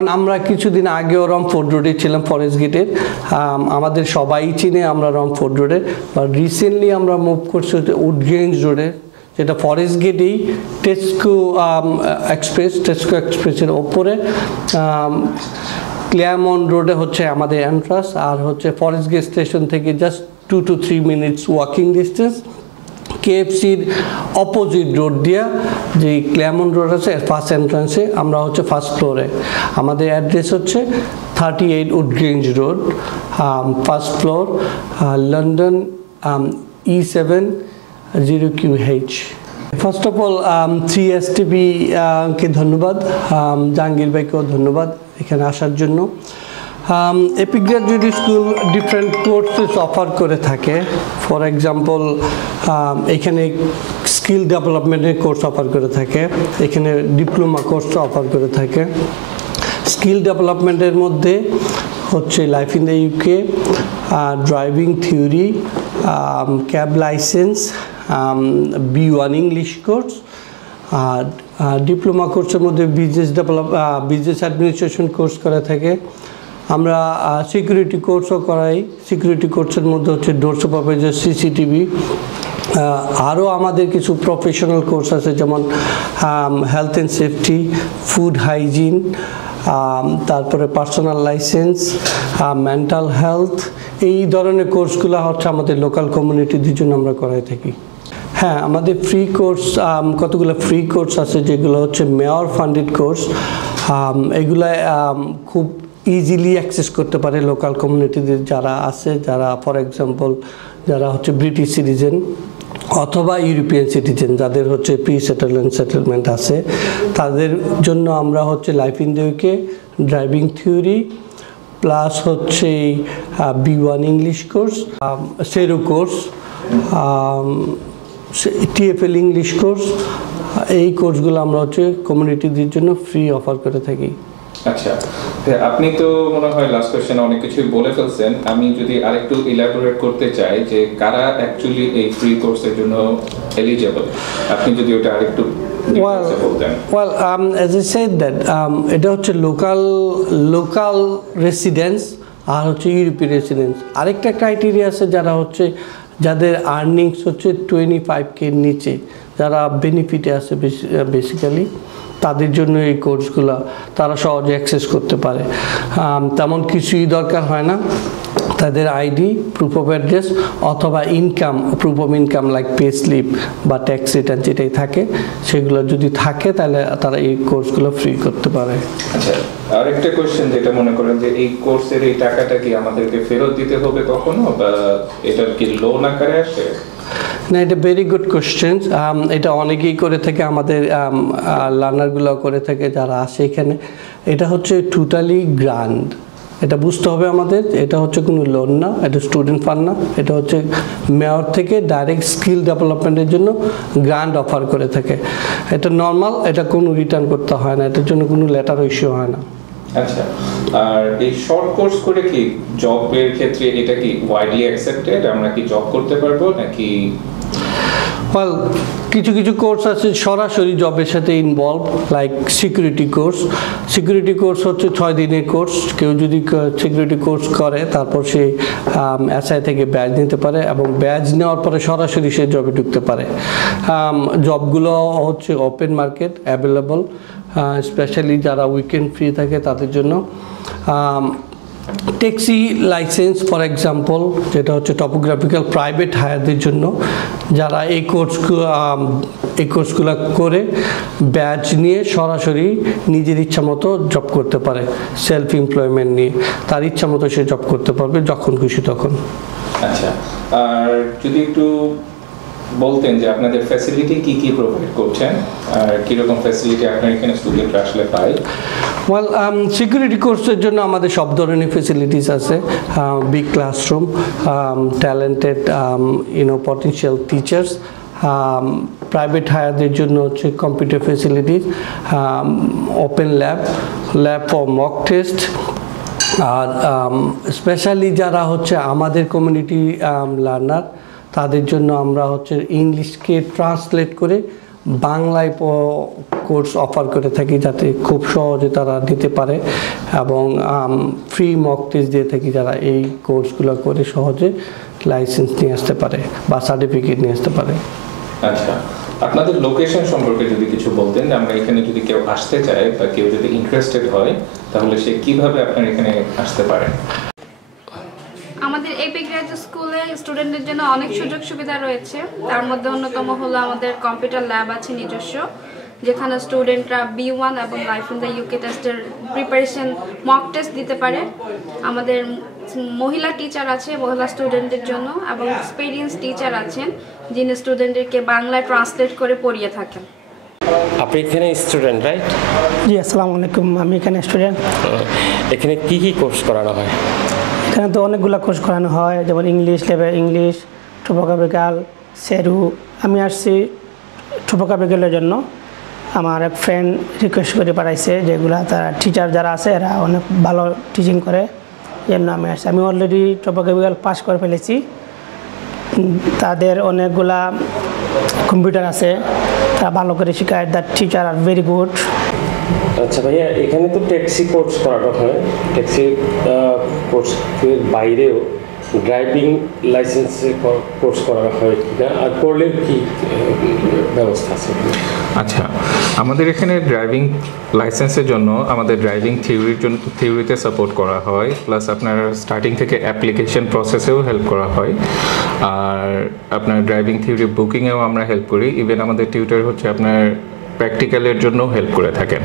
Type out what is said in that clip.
আমরা কিছুদিন আগেও রমফোর্ড রোডে ছিলাম, ফরেস্ট গেটের। আমাদের সবাই চিনে আমরা রমফোর্ড রোডে, বাট রিসেন্টলি আমরা মুভ করছি হচ্ছে উডগেঞ্জ রোডে, যেটা ফরেস্ট গেটেই টেস্কো এক্সপ্রেসের ওপরে ক্লেয়ারমন্ট রোডে হচ্ছে আমাদের এন্ট্রান্স, আর হচ্ছে ফরেস্ট গেট স্টেশন থেকে just 2 to 3 minutes walking distance. কেএফসির অপোজিট রোড দিয়া যে ক্লেয়ারমন্ট রোড আছে ফার্স্ট এন্ট্রান্সে আমরা হচ্ছে ফার্স্ট ফ্লোরে। আমাদের অ্যাড্রেস হচ্ছে 38 Woodgrange road, first floor, London E70QH। First of all 3STP কে ধন্যবাদ, জাহাঙ্গীর ভাইকেও ধন্যবাদ এখানে আসার জন্য। Epic graduate school different courses offer করে থাকে। ফর এক্সাম্পল এখানে স্কিল ডেভেলপমেন্টের কোর্স অফার করে থাকে, এখানে ডিপ্লোমা কোর্স অফার করে থাকে। স্কিল ডেভেলপমেন্টের মধ্যে হচ্ছে life in the UK, driving theory, cab license, B1 English course. আর ডিপ্লোমা কোর্সের মধ্যে বিজনেস অ্যাডমিনিস্ট্রেশন কোর্স করা থাকে। আমরা সিকিউরিটি কোর্সও করাই। সিকিউরিটি কোর্সের মধ্যে হচ্ছে ডোর সুপারভাইজার, CCTV। আরও আমাদের কিছু প্রফেশনাল কোর্স আছে, যেমন health and safety, food hygiene, তারপরে পার্সোনাল লাইসেন্স, মেন্টাল হেলথ। এই ধরনের কোর্সগুলো হচ্ছে আমাদের লোকাল কমিউনিটিদের জন্য আমরা করাই থাকি। হ্যাঁ, আমাদের ফ্রি কোর্স কতগুলো ফ্রি কোর্স আছে, যেগুলো হচ্ছে মেয়র ফান্ডেড কোর্স। এগুলো খুব ইজিলি অ্যাক্সেস করতে পারে লোকাল কমিউনিটিদের যারা আছে, যারা ফর এক্সাম্পল যারা হচ্ছে ব্রিটিশ সিটিজেন অথবা ইউরোপিয়ান সিটিজেন, যাদের হচ্ছে সেটেলমেন্ট আছে, তাদের জন্য আমরা হচ্ছে life in the UK, driving theory, plus হচ্ছে B1 English course, সেরো course, TFL English course, এই কোর্সগুলো আমরা হচ্ছে কমিউনিটিদের জন্য ফ্রি অফার করে থাকি। আচ্ছা, আপনি তো মনে হয় লাস্ট কোশ্চেনে অনেক কিছু বলে ফেলছেন। আমি যদি আরেকটু ইলাবোরেট করতে চাই যে কারা অ্যাকচুয়ালি এই ফ্রি কোর্সের জন্য এলিজিবল, আপনি যদি ওটা আরেকটু বলতেন। Well, as I said that এটা হচ্ছে লোকাল রেসিডেন্স আর হচ্ছে ইউরোপিয়ান রেসিডেন্স। আরেকটা ক্রাইটেরিয়া আছে, যারা হচ্ছে যাদের আর্নিংস হচ্ছে 25K নিচে, যারা বেনিফিটে আছে বেসিক্যালি, তাদের জন্য এই কোর্সগুলো তারা সহজে অ্যাক্সেস করতে পারে। তেমন কিছুই দরকার হয় না, তাদের আইডি, প্রুফ অফ অ্যাড্রেস অথবা income, proof of income like pay slip বা ট্যাক্স রিটার্ন যেটাই থাকে, সেগুলো যদি থাকে তাহলে তারা এই কোর্সগুলো ফ্রি করতে পারে। আচ্ছা, আরেকটা কোশ্চেন, যেটা মনে করেন যে এই কোর্সের এই টাকাটা কি আমাদেরকে ফেরত দিতে হবে কখনো, বা এটার কি লোন আকারে আসে? না, এটা ভেরি গুড কোশ্চেন। এটা অনেকেই করে থাকে, আমাদের লার্নারগুলো করে থাকে যারা আসে এখানে। এটা হচ্ছে টোটালি গ্রান্ট, এটা বুঝতে হবে আমাদের। এটা হচ্ছে কোনো লোন না, এটা স্টুডেন্ট ফান্ড না, এটা হচ্ছে মেয়র থেকে ডাইরেক্ট স্কিল ডেভেলপমেন্টের জন্য গ্রান্ট অফার করে থাকে। এটা নর্মাল, এটা কোনো রিটার্ন করতে হয় না, এটার জন্য কোনো লেটার ইস্যু হয় না। আচ্ছা, আর এই শর্ট কোর্স করে কি জবের ক্ষেত্রে এটা কি ওয়াইডলি অ্যাকসেপ্টেড? আমরা কি জব করতে পারবো নাকি? ওয়েল, কিছু কিছু কোর্স আছে সরাসরি জবের সাথে involve, like security course. Security course হচ্ছে 6 দিনের কোর্স। কেউ যদি সিকিউরিটি কোর্স করে, তারপর সে SI থেকে ব্যাজ নিতে পারে, এবং ব্যাজ নেওয়ার পরে সরাসরি সে জবে ঢুকতে পারে। জবগুলো হচ্ছে ওপেন মার্কেট অ্যাভেলেবল, স্পেশালি যারা উইকেন্ড ফ্রি থাকে তাদের জন্য। ট্যাক্সি লাইসেন্স ফর এক্সাম্পল, যেটা হচ্ছে টপোগ্রাফিক্যাল প্রাইভেট হায়ারদের জন্য, যারা এই কোর্সগুলো করে ব্যাচ নিয়ে সরাসরি নিজের ইচ্ছা মতো জব করতে পারে। সেলফ এমপ্লয়মেন্ট নিয়ে তার ইচ্ছা মতো সে জব করতে পারবে যখন খুশি তখন। আচ্ছা, আর যদি একটু বলতেন যে আপনাদের ফ্যাসিলিটি কি কি প্রোভাইড করছেন, আর কিরকম ফ্যাসিলিটি আপনার এখানে স্টুডেন্টরা আসলে পায়? ওয়েল, সিকিউরিটি কোর্সের জন্য আমাদের সব ধরনের ফেসিলিটিস আছে। Big classroom, talented potential teachers. Private হায়ারদের জন্য হচ্ছে computer facilities, open lab for mock test. আর স্পেশালি যারা হচ্ছে আমাদের কমিউনিটি লার্নার, তাদের জন্য আমরা হচ্ছে ইংলিশকে ট্রান্সলেট করে বাংলায় কোর্স অফার করে থাকি, যাতে খুব সহজে তারা নিতে পারে, এবং ফ্রি মক টেস্ট দিয়ে থাকি, যারা এই কোর্সগুলো করে সহজে লাইসেন্স নিয়ে আসতে পারে বা সার্টিফিকেট নিয়ে আসতে পারে। আচ্ছা, আপনাদের লোকেশন সম্পর্কে যদি কিছু বলতেন, আমরা এখানে যদি কেউ আসতে চায় বা কেউ যদি ইন্টারেস্টেড হয় তাহলে সে কিভাবে আপনার এখানে আসতে পারে? আমাদের এপিক গ্রাজুয়েট স্কুলে স্টুডেন্টদের জন্য অনেক সুযোগ সুবিধা রয়েছে। তার মধ্যে অন্যতম হলো আমাদের কম্পিউটার ল্যাব আছে নিজস্ব, যেখানে স্টুডেন্টরা B1 এবং লাইফ ইন দ্য ইউকে টেস্টের প্রিপারেশন মক টেস্ট দিতে পারে। আমাদের মহিলা টিচার আছে মহিলা স্টুডেন্টদের জন্য, এবং এক্সপিরিয়েন্স টিচার আছেন যিনি স্টুডেন্টদেরকে বাংলায় ট্রান্সলেট করে পড়িয়ে থাকেন। আপনি এখানে স্টুডেন্ট, রাইট? জি, আসসালামু আলাইকুম। আমি এখানে স্টুডেন্ট। এখানে কি কি কোর্স করানো হয়? এখানে তো অনেকগুলো কোর্স করানো হয়, যেমন ইংলিশ লেভেল, ইংলিশ, ট্রোপোগ্রাফিক্যাল, সেরু। আমি আসছি ট্রোপোগ্রাফিক্যালের জন্য। আমার এক ফ্রেন্ড রিকোয়েস্ট করে পাঠাইছে, যেগুলা তারা টিচার যারা আছে এরা অনেক ভালো টিচিং করে, এই জন্য আমি আসছি। আমি অলরেডি ট্রোপোগ্রাফিক্যাল পাস করে ফেলেছি। তাদের অনেকগুলা কম্পিউটার আছে, তারা ভালো করে শেখায়। The teacher are very good. আচ্ছা ভাইয়া, এখানে তো ট্যাক্সি কোর্স করানো হয়, ট্যাক্সি কোর্সের বাইরেও ড্রাইভিং লাইসেন্সের কোর্স করানো হয় কিনা, আর করলে কি ব্যবস্থা আছে? আচ্ছা, আমাদের এখানে ড্রাইভিং লাইসেন্সের জন্য আমাদের ড্রাইভিং থিওরিতে সাপোর্ট করা হয়, প্লাস আপনার স্টার্টিং থেকে অ্যাপ্লিকেশন প্রসেসেও হেল্প করা হয়, আর আপনার ড্রাইভিং থিওরি বুকিংয়েও আমরা হেল্প করি। ইভেন আমাদের টিউটর হচ্ছে আপনার প্র্যাকটিক্যালের জন্য হেল্প করে থাকেন।